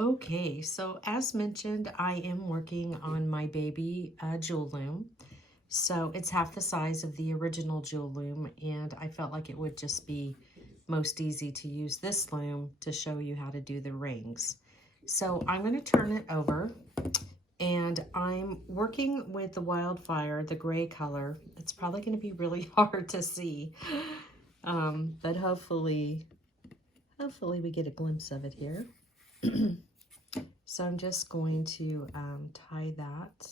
Okay, so as mentioned, I am working on my baby jewel loom. So it's half the size of the original jewel loom, and I felt like it would just be most easy to use this loom to show you how to do the rings. So I'm going to turn it over, and I'm working with the Wildfire, the gray color. It's probably going to be really hard to see, but hopefully we get a glimpse of it here. So I'm just going to tie that,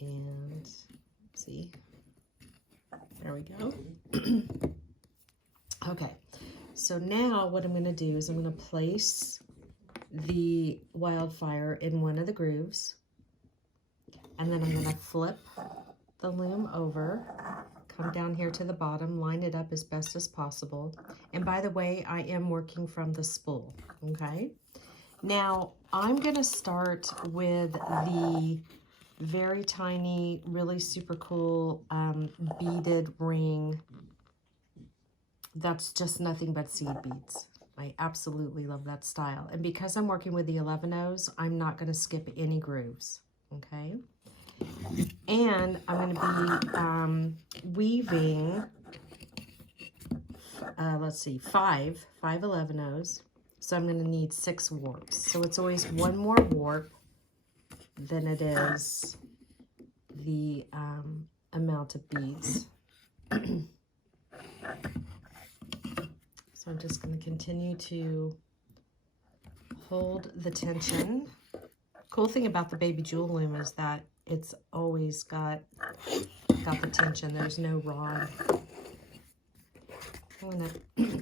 and see, there we go. Okay, so now what I'm going to do is I'm going to place the Wildfire in one of the grooves, and then I'm going to flip the loom over, come down here to the bottom, line it up as best as possible. And by the way, I am working from the spool, okay? Now, I'm going to start with the very tiny, really super cool beaded ring that's just nothing but seed beads. I absolutely love that style. And because I'm working with the 11-0s, I'm not going to skip any grooves, okay? And I'm going to be weaving, let's see, five 11-0s. So I'm going to need 6 warps. So it's always one more warp than it is the amount of beads. So I'm just going to continue to hold the tension. Cool thing about the baby jewel loom is that it's always got the tension. There's no rod. I'm going to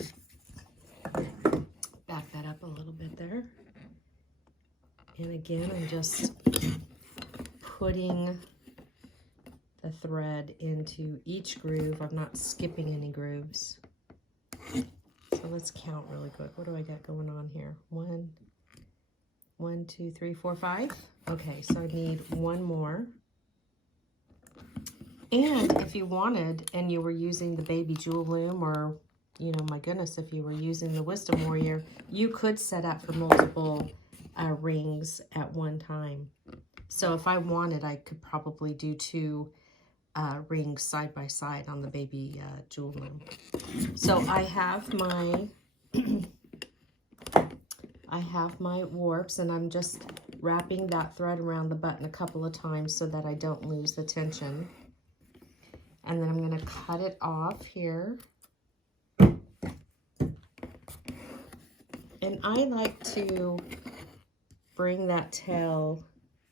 back that up a little bit there. And again, I'm just putting the thread into each groove. I'm not skipping any grooves. So let's count really quick. What do I got going on here? 1, 2, 3, 4, 5. Okay, so I need one more. And if you wanted, and you were using the baby jewel loom, or, you know, my goodness, if you were using the Wisdom Warrior, you could set up for multiple rings at one time. So if I wanted, I could probably do 2 rings side by side on the baby jewel loom. So I have my warps, and I'm just wrapping that thread around the button a couple of times so that I don't lose the tension. And then I'm going to cut it off here. And I like to bring that tail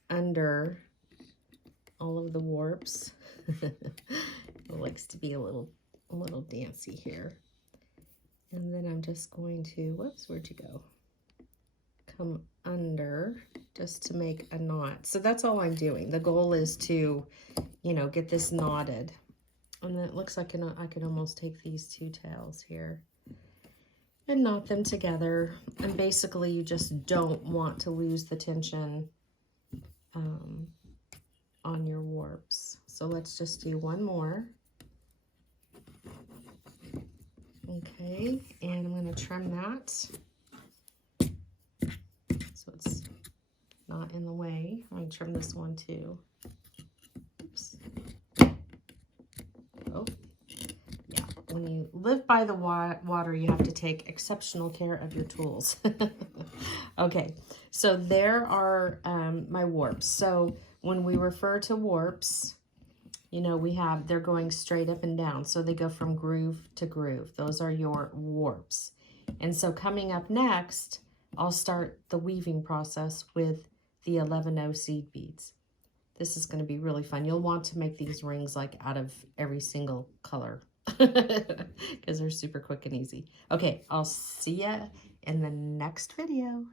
under all of the warps. It likes to be a little dancy here. And then I'm just going to, whoops, where'd you go? Come under just to make a knot. So that's all I'm doing. The goal is to, you know, get this knotted. And then it looks like I can almost take these 2 tails here and knot them together. And basically you just don't want to lose the tension on your warps. So let's just do one more. Okay, and I'm going to trim that so it's not in the way. I'm going to trim this one too. Oops. Oh, yeah. When you live by the water, you have to take exceptional care of your tools. Okay, so there are my warps. So when we refer to warps, you know, they're going straight up and down. So they go from groove to groove. Those are your warps. And so coming up next, I'll start the weaving process with the 11-0 seed beads. This is going to be really fun. You'll want to make these rings like out of every single color because they're super quick and easy. Okay, I'll see ya in the next video.